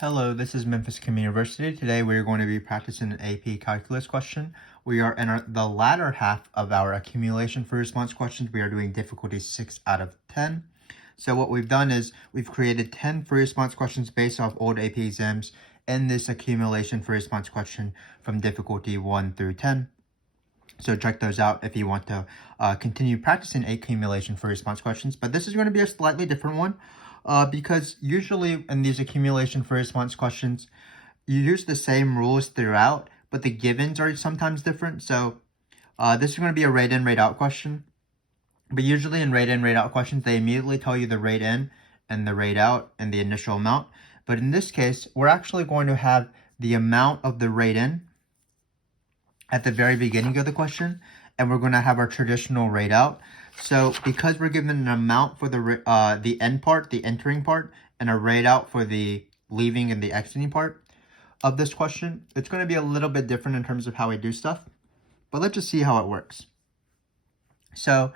Hello, this is Memphis Communiversity. Today we are going to be practicing an AP Calculus question. We are in the latter half of our Accumulation Free Response questions. We are doing difficulty 6 out of 10. So what we've done is we've created 10 free response questions based off old AP exams in this Accumulation Free Response question from difficulty 1 through 10. So check those out if you want to continue practicing accumulation for response questions. But this is going to be a slightly different one because usually in these accumulation for response questions, you use the same rules throughout, but the givens are sometimes different. So this is going to be a rate in, rate out question. But usually in rate in, rate out questions, they immediately tell you the rate in and the rate out and the initial amount. But in this case, we're actually going to have the amount of the rate in at the very beginning of the question, and we're going to have our traditional rate out. So because we're given an amount for the end part, the entering part, and a rate out for the leaving and the exiting part of this question, it's going to be a little bit different in terms of how we do stuff. But let's just see how it works. So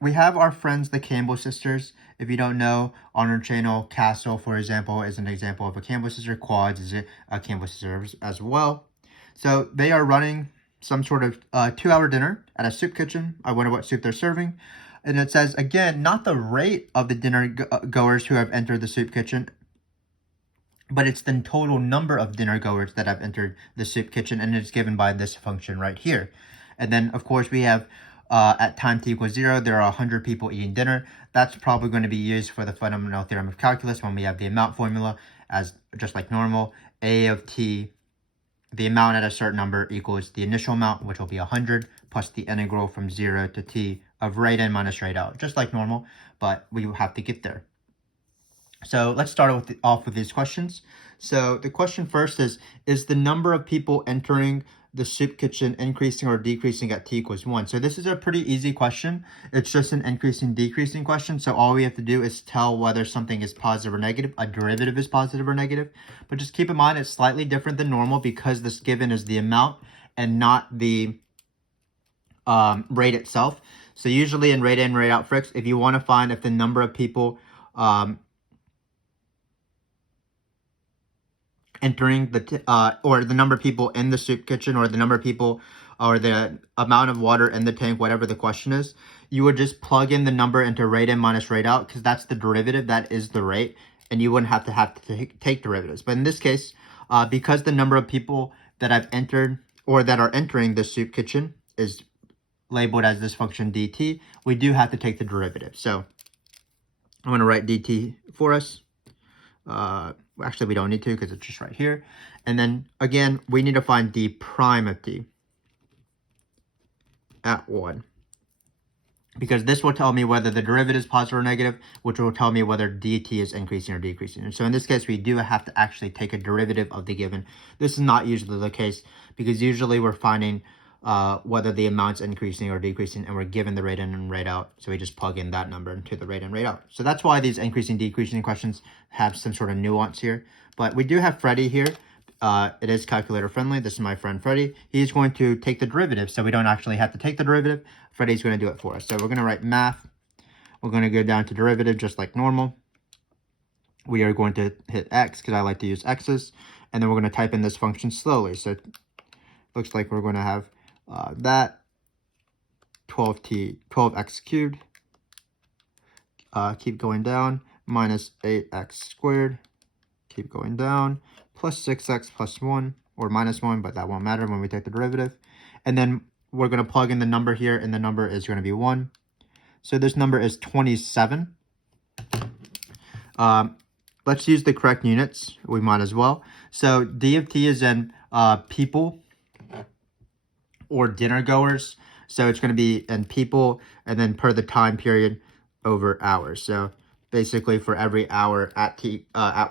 we have our friends, the Campbell sisters. If you don't know, on our channel, Castle, for example, is an example of a Campbell sister. Quads is a Campbell sister as well. So they are running some sort of 2-hour dinner at a soup kitchen. I wonder what soup they're serving. And it says, again, not the rate of the dinner goers who have entered the soup kitchen, but it's the total number of dinner goers that have entered the soup kitchen, and it's given by this function right here. And then, of course, we have at time t equals 0, there are 100 people eating dinner. That's probably going to be used for the fundamental theorem of calculus when we have the amount formula as just like normal. A of t, the amount at a certain number equals the initial amount, which will be 100, plus the integral from 0 to t of rate in minus rate out, just like normal, but we will have to get there. So let's start off with these questions. So the question first is the number of people entering the soup kitchen increasing or decreasing at t equals 1? So this is a pretty easy question. It's just an increasing, decreasing question. So all we have to do is tell whether something is positive or negative. A derivative is positive or negative. But just keep in mind it's slightly different than normal because this given is the amount and not the rate itself. So usually in rate in, rate out FRQs, if you want to find if the number of people entering or the number of people in the soup kitchen, or the number of people, or the amount of water in the tank, whatever the question is, you would just plug in the number into rate in minus rate out, because that's the derivative, that is the rate, and you wouldn't have to take derivatives. But in this case, because the number of people that I've entered or that are entering the soup kitchen is labeled as this function dt, we do have to take the derivative. So I'm going to write dt for us. Actually, we don't need to because it's just right here. And then, again, we need to find d prime of t at 1. Because this will tell me whether the derivative is positive or negative, which will tell me whether dt is increasing or decreasing. And so in this case, we do have to actually take a derivative of the given. This is not usually the case because usually we're finding whether the amount's increasing or decreasing, and we're given the rate in and rate out. So we just plug in that number into the rate in, rate out. So that's why these increasing, decreasing questions have some sort of nuance here. But we do have Freddie here. It is calculator friendly. This is my friend Freddie. He's going to take the derivative, so we don't actually have to take the derivative. Freddie's going to do it for us. So we're going to write math. We're going to go down to derivative just like normal. We are going to hit x because I like to use x's. And then we're going to type in this function slowly. So it looks like we're going to have that 12x cubed, keep going down, minus 8x squared, keep going down, plus 6x plus 1, or minus 1, but that won't matter when we take the derivative. And then we're going to plug in the number here, and the number is going to be 1. So this number is 27. Let's use the correct units. We might as well. So d of t is in people, or dinner goers. So it's going to be in people, and then per the time period over hours. So basically for every hour at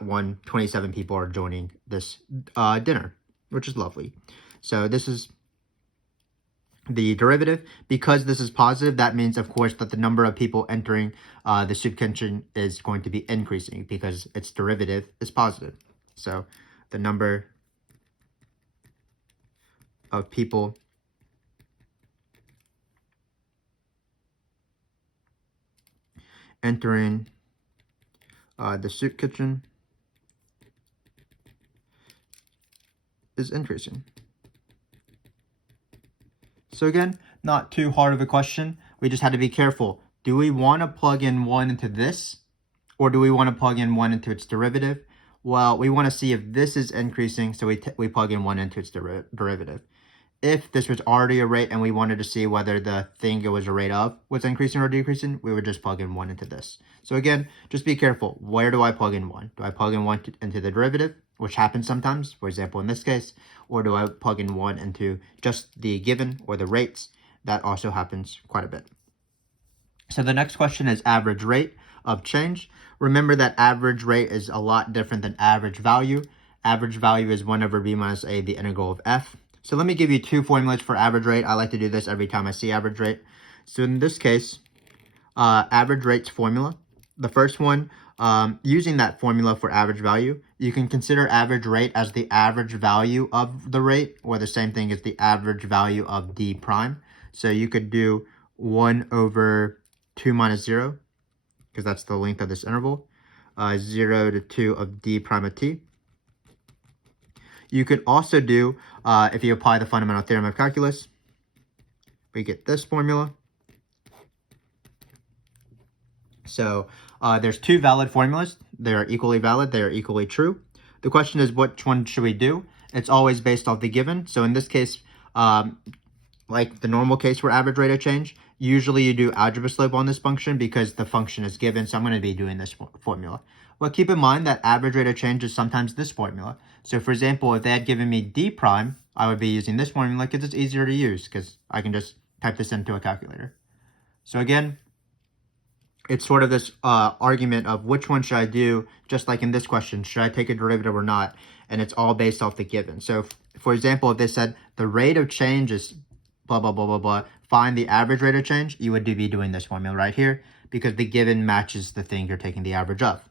1, 27 people are joining this dinner, which is lovely. So this is the derivative. Because this is positive, that means, of course, that the number of people entering the soup kitchen is going to be increasing because its derivative is positive. So the number of people entering the soup kitchen is increasing. So again, not too hard of a question. We just had to be careful. Do we want to plug in 1 into this, or do we want to plug in 1 into its derivative? Well, we want to see if this is increasing, so we plug in 1 into its derivative. If this was already a rate and we wanted to see whether the thing it was a rate of was increasing or decreasing, we would just plug in 1 into this. So again, just be careful. Where do I plug in 1? Do I plug in 1 into the derivative, which happens sometimes, for example, in this case, or do I plug in 1 into just the given or the rates? That also happens quite a bit. So the next question is average rate of change. Remember that average rate is a lot different than average value. Average value is 1 over b minus a, the integral of f. So let me give you two formulas for average rate. I like to do this every time I see average rate. So in this case, average rate's formula. The first one, using that formula for average value, you can consider average rate as the average value of the rate, or the same thing as the average value of d prime. So you could do 1 over 2 minus 0, because that's the length of this interval, 0 to 2 of d prime of t. You could also do, if you apply the fundamental theorem of calculus, we get this formula. So there's two valid formulas. They are equally valid. They are equally true. The question is, which one should we do? It's always based off the given. So in this case, like the normal case for average rate of change, usually you do algebra slope on this function because the function is given. So I'm going to be doing this formula. Well, keep in mind that average rate of change is sometimes this formula. So for example, if they had given me d prime, I would be using this formula because it's easier to use because I can just type this into a calculator. So again, it's sort of this argument of which one should I do, just like in this question, should I take a derivative or not? And it's all based off the given. So for example, if they said the rate of change is blah, blah, blah, blah, blah, find the average rate of change, you would be doing this formula right here because the given matches the thing you're taking the average of.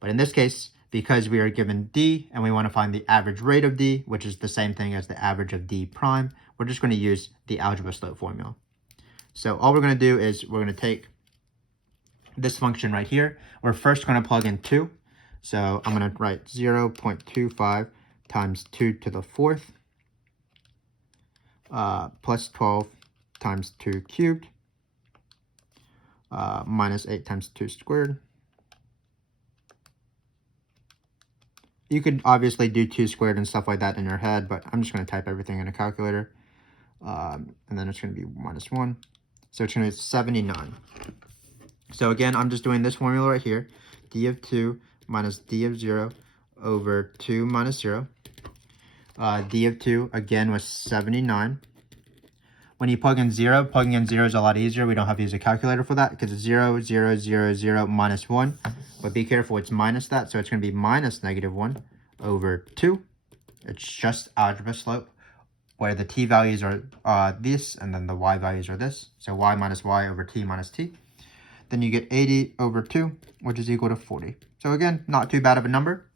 But in this case, because we are given d and we want to find the average rate of d, which is the same thing as the average of d prime, we're just going to use the algebra slope formula. So all we're going to do is we're going to take this function right here. We're first going to plug in 2. So I'm going to write 0.25 times 2 to the 4th plus 12 times 2 cubed minus 8 times 2 squared. You could obviously do 2 squared and stuff like that in your head, but I'm just going to type everything in a calculator. And then it's going to be minus 1. So it's going to be 79. So again, I'm just doing this formula right here. D of 2 minus D of 0 over 2 minus 0. D of 2, again, was 79. When you plug in 0, plugging in 0 is a lot easier. We don't have to use a calculator for that because it's 0, 0, 0, 0, minus 1. But be careful, it's minus that, so it's going to be minus negative 1 over 2. It's just algebra slope, where the t values are this, and then the y values are this. So y minus y over t minus t. Then you get 80 over 2, which is equal to 40. So again, not too bad of a number,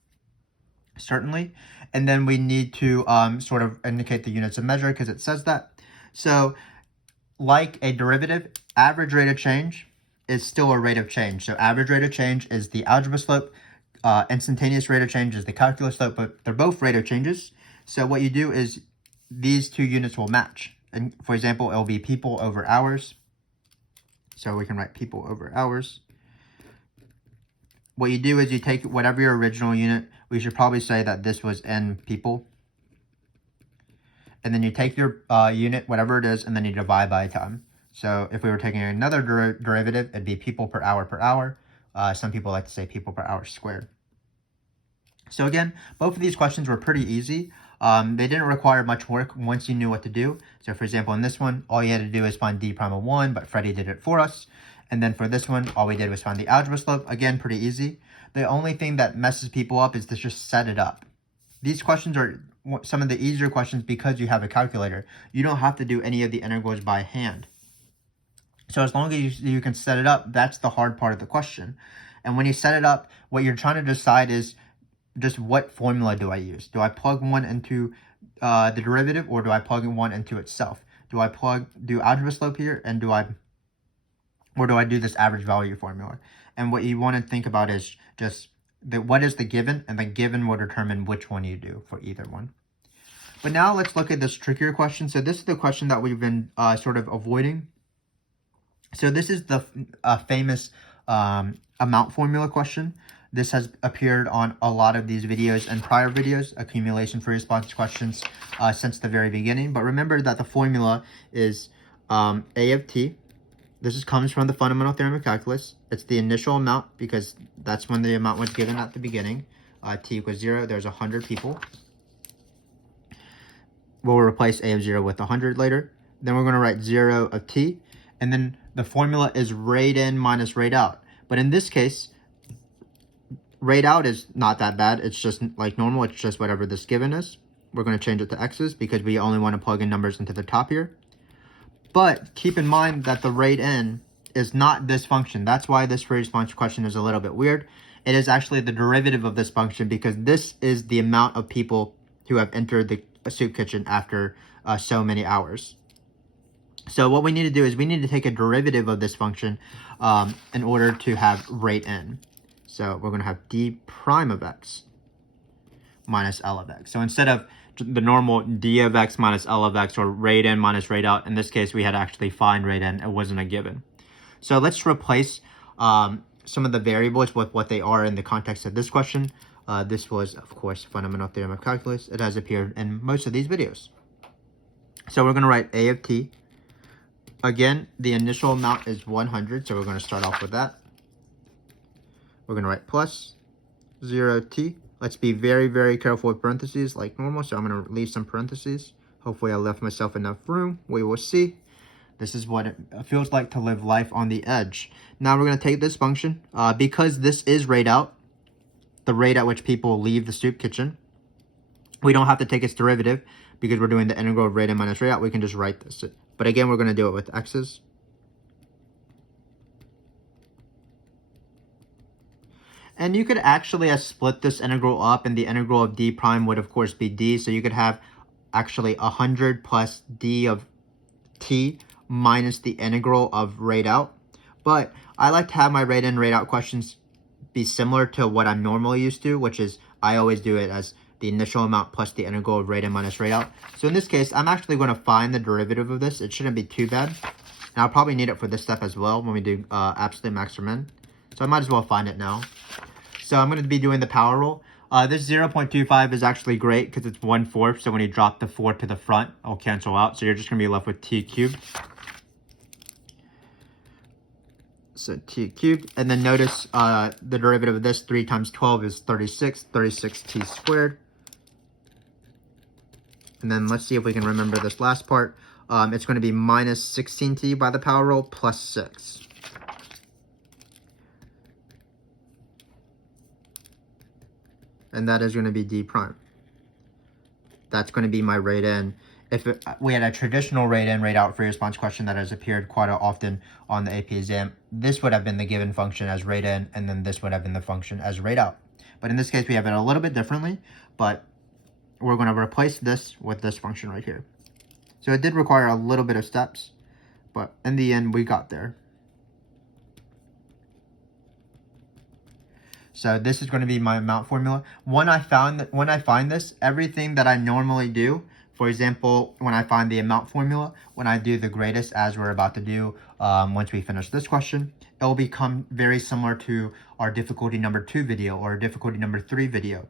certainly. And then we need to sort of indicate the units of measure because it says that. So like a derivative, average rate of change is still a rate of change. So average rate of change is the algebra slope. Instantaneous rate of change is the calculus slope, but they're both rate of changes. So what you do is these two units will match. And for example, it'll be people over hours. So we can write people over hours. What you do is you take whatever your original unit, we should probably say that this was n people. And then you take your unit, whatever it is, and then you divide by time. So if we were taking another derivative, it'd be people per hour per hour. Some people like to say people per hour squared. So again, both of these questions were pretty easy. They didn't require much work once you knew what to do. So for example, in this one, all you had to do is find d prime of 1, but Freddie did it for us. And then for this one, all we did was find the algebra slope. Again, pretty easy. The only thing that messes people up is to just set it up. These questions are some of the easier questions because you have a calculator. You don't have to do any of the integrals by hand. So as long as you can set it up, that's the hard part of the question. And when you set it up, what you're trying to decide is just what formula do I use? Do I plug one into the derivative, or do I plug in one into itself? Do I do algebra slope here, and do I do this average value formula? And what you want to think about is just what is the given, and the given will determine which one you do for either one. But now let's look at this trickier question. So this is the question that we've been sort of avoiding. So this is the famous amount formula question. This has appeared on a lot of these videos and prior videos, accumulation free response questions, since the very beginning. But remember that the formula is A of t. This comes from the fundamental theorem of calculus. It's the initial amount because that's when the amount was given at the beginning. T equals 0. There's 100 people. We'll replace A of 0 with 100 later. Then we're going to write 0 of t. And then the formula is rate in minus rate out. But in this case, rate out is not that bad. It's just like normal. It's just whatever this given is. We're going to change it to x's because we only want to plug in numbers into the top here. But keep in mind that the rate in is not this function. That's why this free response question is a little bit weird. It is actually the derivative of this function because this is the amount of people who have entered the soup kitchen after so many hours. So what we need to do is we need to take a derivative of this function in order to have rate in. So we're going to have d prime of x minus L of x. So instead of the normal d of x minus L of x or rate in minus rate out, in this case we had to actually find rate in. It wasn't a given. So let's replace some of the variables with what they are in the context of this question. This was, of course, fundamental theorem of calculus. It has appeared in most of these videos. So we're going to write A of t. Again, the initial amount is 100, so we're going to start off with that. We're going to write plus 0t. Let's be very, very careful with parentheses like normal, so I'm going to leave some parentheses. Hopefully I left myself enough room. We will see. This is what it feels like to live life on the edge. Now we're going to take this function. Because this is rate out, the rate at which people leave the soup kitchen, we don't have to take its derivative because we're doing the integral of rate in minus rate out. We can just write this. But again, we're going to do it with x's. And you could actually split this integral up, and the integral of d prime would, of course, be d. So you could have actually 100 plus d of t minus the integral of rate out. But I like to have my rate in, rate out questions be similar to what I'm normally used to, which is I always do it as the initial amount plus the integral of rate in minus rate out. So in this case, I'm actually going to find the derivative of this. It shouldn't be too bad. And I'll probably need it for this step as well when we do absolute max or min. So I might as well find it now. So I'm going to be doing the power rule. This 0.25 is actually great because it's 1/4. So when you drop the 4 to the front, it'll cancel out. So you're just going to be left with t cubed. So t cubed. And then notice the derivative of this, 3 times 12 is 36. 36t squared. And then let's see if we can remember this last part. It's going to be minus 16t by the power rule plus 6. And that is going to be d prime. That's going to be my rate in. If we had a traditional rate in, rate out free response question that has appeared quite often on the AP exam, this would have been the given function as rate in, and then this would have been the function as rate out. But in this case, we have it a little bit differently, but we're going to replace this with this function right here. So it did require a little bit of steps, but in the end, we got there. So this is going to be my amount formula. When I find this, everything that I normally do, for example, when I find the amount formula, when I do the greatest, as we're about to do once we finish this question, it will become very similar to our difficulty number 2 video or difficulty number 3 video,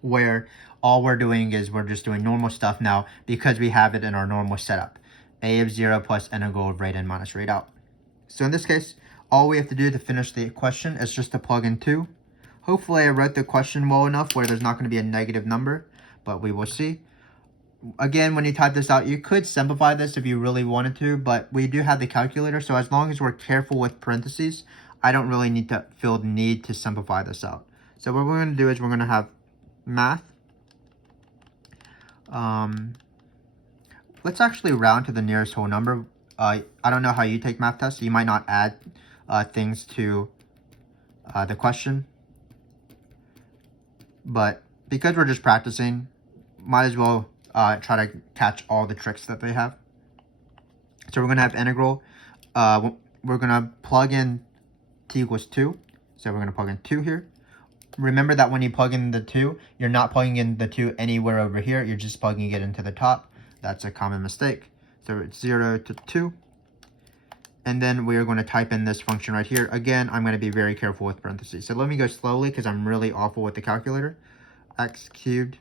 where all we're doing is we're just doing normal stuff now because we have it in our normal setup. A of 0 plus integral of rate in minus rate out. So in this case, all we have to do to finish the question is just to plug in 2. Hopefully I wrote the question well enough where there's not going to be a negative number, but we will see. Again, when you type this out, you could simplify this if you really wanted to, but we do have the calculator, so as long as we're careful with parentheses, I don't really need to feel the need to simplify this out. So what we're going to do is we're going to have math. Let's actually round to the nearest whole number. I don't know how you take math tests. You might not add things to the question. But because we're just practicing, might as well try to catch all the tricks that they have. So we're going to have integral. We're going to plug in t equals 2. So we're going to plug in 2 here. Remember that when you plug in the 2, you're not plugging in the 2 anywhere over here. You're just plugging it into the top. That's a common mistake. So it's 0 to 2. And then we are going to type in this function right here. Again, I'm going to be very careful with parentheses. So let me go slowly because I'm really awful with the calculator. X cubed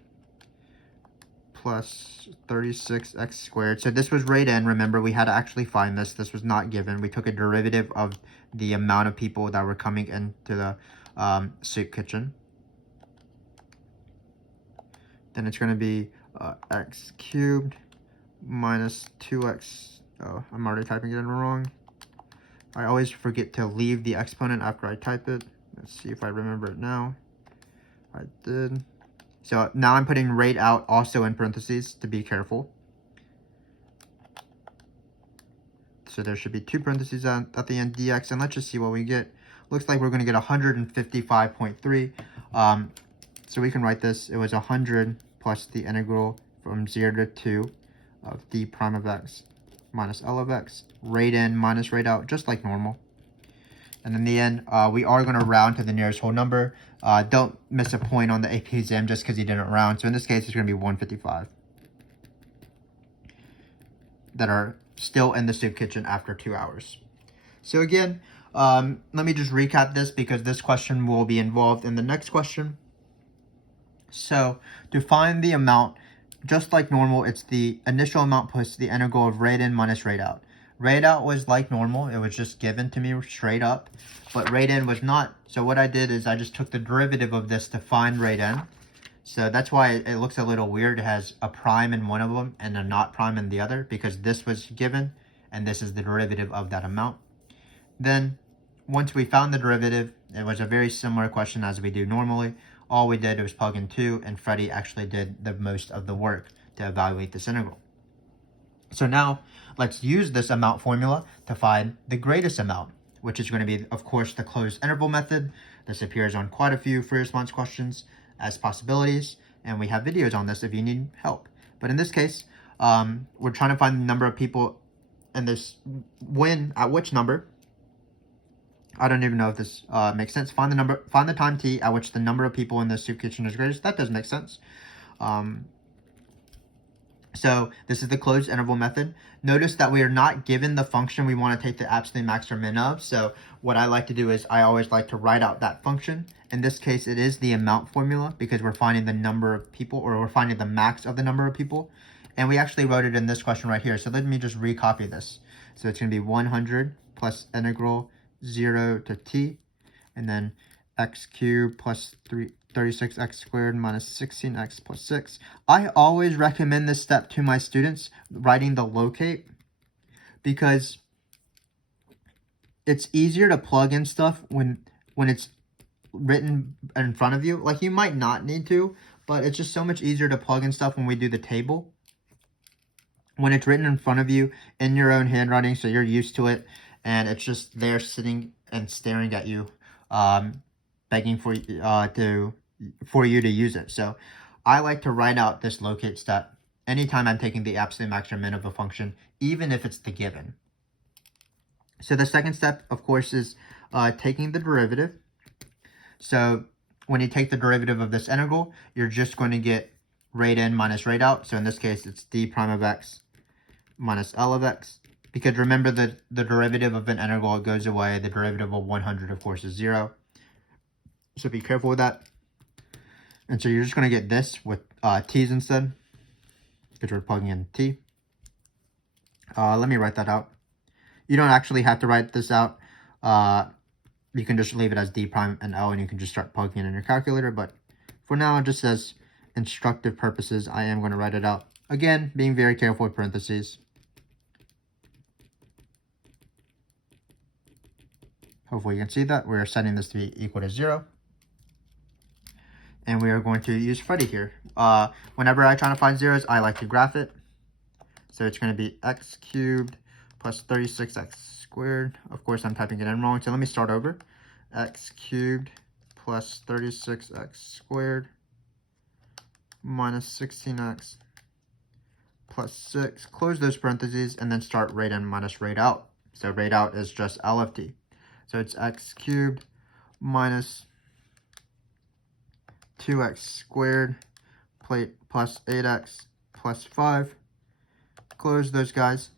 plus 36x squared. So this was right in. Remember, we had to actually find this. This was not given. We took a derivative of the amount of people that were coming into the soup kitchen. Then it's going to be x cubed minus 2x. Oh, I'm already typing it in wrong. I always forget to leave the exponent after I type it. Let's see if I remember it now. I did. So now I'm putting rate out also in parentheses to be careful. So there should be 2 parentheses at the end, dx, and let's just see what we get. Looks like we're going to get 155.3. So we can write this. It was 100 plus the integral from 0 to 2 of d prime of x minus L of x, rate in minus rate out, just like normal. And in the end, we are going to round to the nearest whole number. Don't miss a point on the AP exam just because you didn't round. So in this case, it's going to be 155 that are still in the soup kitchen after 2 hours. So again, let me just recap this because this question will be involved in the next question. So to find the amount, just like normal, it's the initial amount plus the integral of rate in minus rate out. Rate out was like normal. It was just given to me straight up, but rate in was not. So what I did is I just took the derivative of this to find rate in. So that's why it looks a little weird. It has a prime in one of them and a not prime in the other, because this was given and this is the derivative of that amount. Then once we found the derivative, it was a very similar question as we do normally. All we did was plug in 2, and Freddie actually did the most of the work to evaluate this integral. So now let's use this amount formula to find the greatest amount, which is going to be, of course, the closed interval method. This appears on quite a few free response questions as possibilities, and we have videos on this if you need help. But in this case, we're trying to find the number of people in this at which number. I don't even know if this makes sense. Find the time t at which the number of people in the soup kitchen is greatest. That does make sense. So this is the closed interval method. Notice that we are not given the function we want to take the absolute max or min of. So what I like to do is I always like to write out that function. In this case, it is the amount formula because we're finding the number of people, or we're finding the max of the number of people. And we actually wrote it in this question right here. So let me just recopy this. So it's going to be 100 plus integral 0 to t, and then x cubed plus 36x squared minus 16x plus 6. I always recommend this step to my students, writing the locate, because it's easier to plug in stuff when it's written in front of you. Like, you might not need to, but it's just so much easier to plug in stuff when we do the table. When it's written in front of you in your own handwriting, so you're used to it, and it's just there sitting and staring at you, begging for you to use it. So I like to write out this locate step anytime I'm taking the absolute max or min of a function, even if it's the given. So the second step, of course, is taking the derivative. So when you take the derivative of this integral, you're just going to get rate in minus rate out. So in this case, it's d prime of x minus L of x. Because remember that the derivative of an integral, it goes away. The derivative of 100, of course, is 0. So be careful with that. And so you're just going to get this with t's instead, because we're plugging in t. Let me write that out. You don't actually have to write this out. You can just leave it as d prime and L, and you can just start plugging it in your calculator. But for now, just as instructive purposes, I am going to write it out. Again, being very careful with parentheses. Hopefully you can see that. We're setting this to be equal to 0. And we are going to use Freddie here. Whenever I try to find zeros, I like to graph it. So it's going to be x cubed plus 36x squared. Of course, I'm typing it in wrong, so let me start over. X cubed plus 36x squared minus 16x plus 6. Close those parentheses and then start rate in minus rate out. So rate out is just L of t. So it's x cubed minus 2x squared plus 8x plus 5. Close those guys.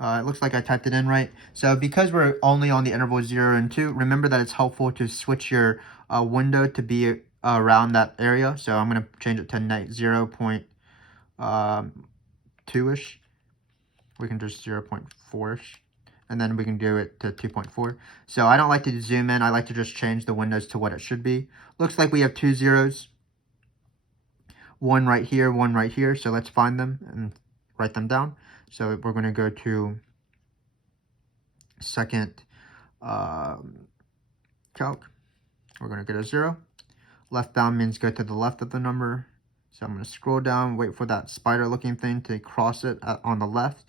It looks like I typed it in right. So because we're only on the interval 0 and 2, remember that it's helpful to switch your window to be around that area. So I'm going to change it to 0.2-ish. We can just 0.4-ish. And then we can do it to 2.4. So I don't like to zoom in. I like to just change the windows to what it should be. Looks like we have 2 zeros. One right here, one right here. So let's find them and write them down. So we're going to go to second calc. We're going to get a 0. Left bound means go to the left of the number. So I'm going to scroll down, wait for that spider looking thing to cross it on the left.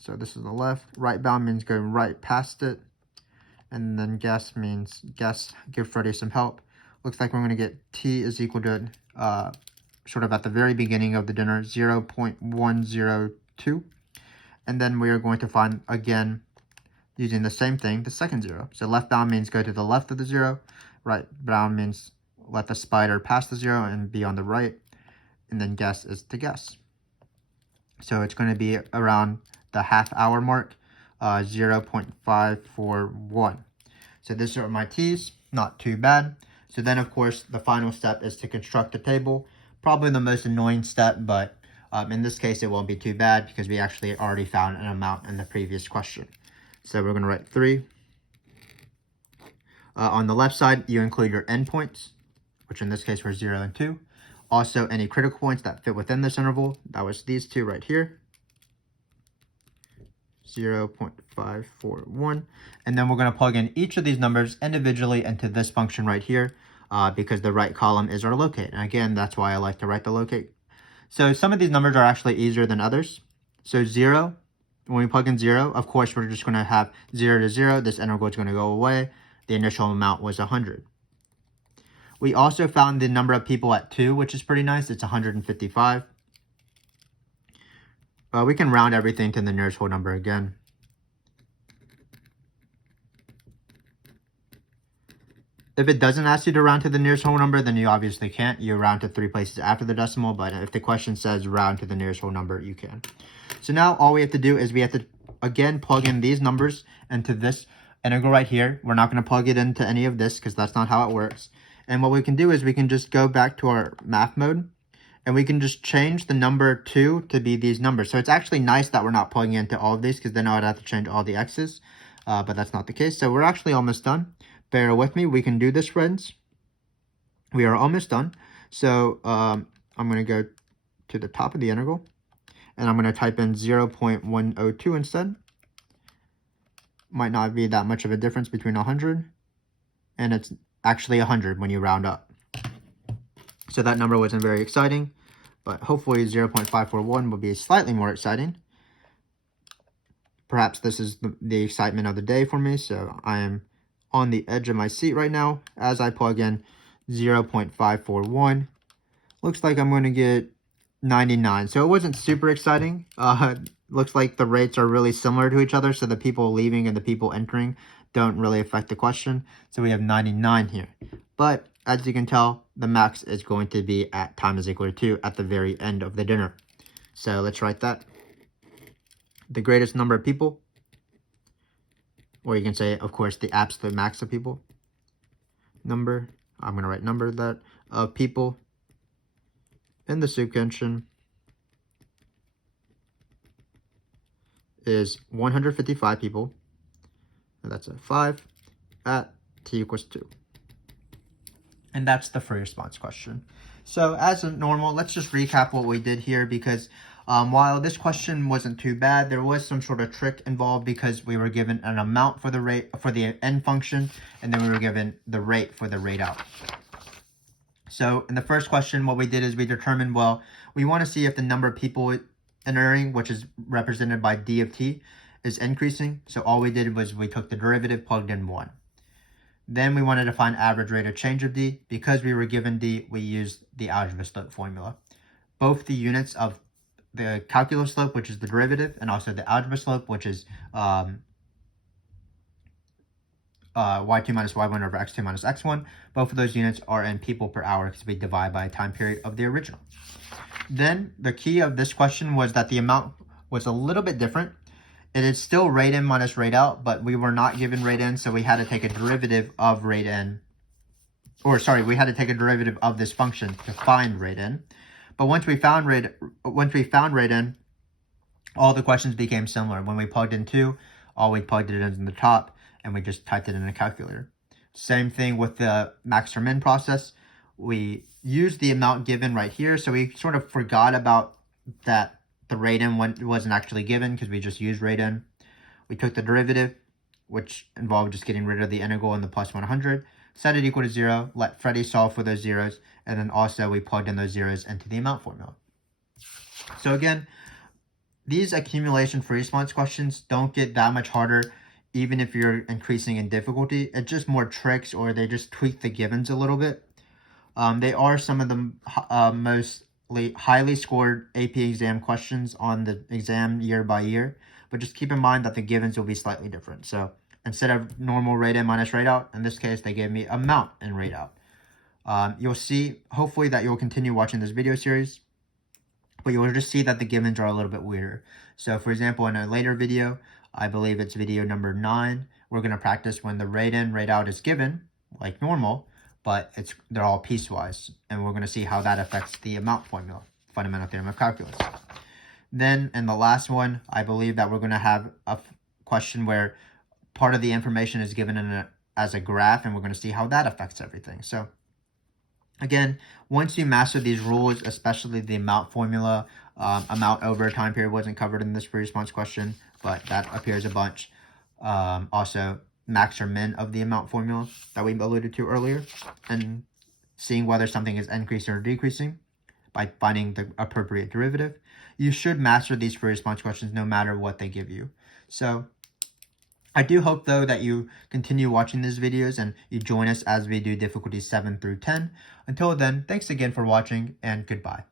So this is the left. Right bound means go right past it. And then guess means guess, give Freddie some help. Looks like we're going to get t is equal to, sort of at the very beginning of the dinner, 0.102. And then we are going to find, again, using the same thing, the second 0. So left bound means go to the left of the 0. Right bound means let the spider pass the 0 and be on the right. And then guess is to guess. So it's going to be around the half-hour mark, 0.541. So these are my t's, not too bad. So then, of course, the final step is to construct a table. Probably the most annoying step, but in this case, it won't be too bad because we actually already found an amount in the previous question. So we're going to write 3. On the left side, you include your endpoints, which in this case were 0 and 2. Also, any critical points that fit within this interval. That was these two right here. 0.541. And then we're going to plug in each of these numbers individually into this function right here because the right column is our locate. And again, that's why I like to write the locate. So some of these numbers are actually easier than others. So 0, when we plug in 0, of course, we're just going to have 0 to 0. This integral is going to go away. The initial amount was 100. We also found the number of people at 2, which is pretty nice. It's 155. We can round everything to the nearest whole number again. If it doesn't ask you to round to the nearest whole number, then you obviously can't. You round to 3 places after the decimal, but if the question says round to the nearest whole number, you can. So now all we have to do is we have to, again, plug in these numbers into this integral right here. We're not going to plug it into any of this because that's not how it works. And what we can do is we can just go back to our math mode and we can just change the number 2 to be these numbers. So it's actually nice that we're not plugging into all of these because then I would have to change all the x's, but that's not the case. So we're actually almost done. Bear with me. We can do this, friends. We are almost done. So I'm going to go to the top of the integral and I'm going to type in 0.102 instead. Might not be that much of a difference between 100 and it's actually 100 when you round up. So that number wasn't very exciting, but hopefully 0.541 will be slightly more exciting. Perhaps this is the excitement of the day for me, so I am on the edge of my seat right now as I plug in 0.541. Looks like I'm going to get 99. So it wasn't super exciting. Looks like the rates are really similar to each other, so the people leaving and the people entering don't really affect the question. So we have 99 here. But as you can tell, the max is going to be at time is equal to 2 at the very end of the dinner. So let's write that. The greatest number of people, or you can say, of course, the absolute max of people. Number, I'm going to write number that, of people in the soup kitchen is 155 people. And that's a 5 at t equals 2. And that's the free response question. So as normal, let's just recap what we did here because while this question wasn't too bad, there was some sort of trick involved because we were given an amount for the rate for the end function, and then we were given the rate for the rate out. So in the first question, what we did is we determined, well, we want to see if the number of people entering, which is represented by d of t, is increasing. So all we did was we took the derivative, plugged in 1. Then we wanted to find average rate of change of d. Because we were given d, we used the algebra slope formula. Both the units of the calculus slope, which is the derivative, and also the algebra slope, which is y2 minus y1 over x2 minus x1. Both of those units are in people per hour because we divide by a time period of the original. Then the key of this question was that the amount was a little bit different. It is still rate in minus rate out, but we were not given rate in, so we had to take a derivative of rate in. Or sorry, we had to take a derivative of this function to find rate in. But once we found rate in, all the questions became similar. When we plugged in 2, all we plugged it in the top, and we just typed it in a calculator. Same thing with the max or min process. We used the amount given right here, so we sort of forgot about that the rate in wasn't actually given because we just used rate in. We took the derivative, which involved just getting rid of the integral and the plus 100, set it equal to 0, let Freddie solve for those zeros, and then also we plugged in those zeros into the amount formula. So again, these accumulation free response questions don't get that much harder even if you're increasing in difficulty. It's just more tricks, or they just tweak the givens a little bit. They are some of the most highly scored AP exam questions on the exam year by year, but just keep in mind that the givens will be slightly different. So instead of normal rate in minus rate out, in this case, they gave me amount in rate out. You'll see, hopefully, that you'll continue watching this video series, but you'll just see that the givens are a little bit weirder. So for example, in a later video, I believe it's video number 9, we're going to practice when the rate in, rate out is given, like normal, but they're all piecewise, and we're going to see how that affects the amount formula, fundamental theorem of calculus. Then in the last one, I believe that we're going to have a question where part of the information is given as a graph, and we're going to see how that affects everything. So again, once you master these rules, especially the amount formula, amount over a time period wasn't covered in this free response question, but that appears a bunch. Also, max or min of the amount formula that we alluded to earlier, and seeing whether something is increasing or decreasing by finding the appropriate derivative. You should master these free response questions no matter what they give you. So I do hope, though, that you continue watching these videos and you join us as we do difficulties 7 through 10. Until then, thanks again for watching, and goodbye.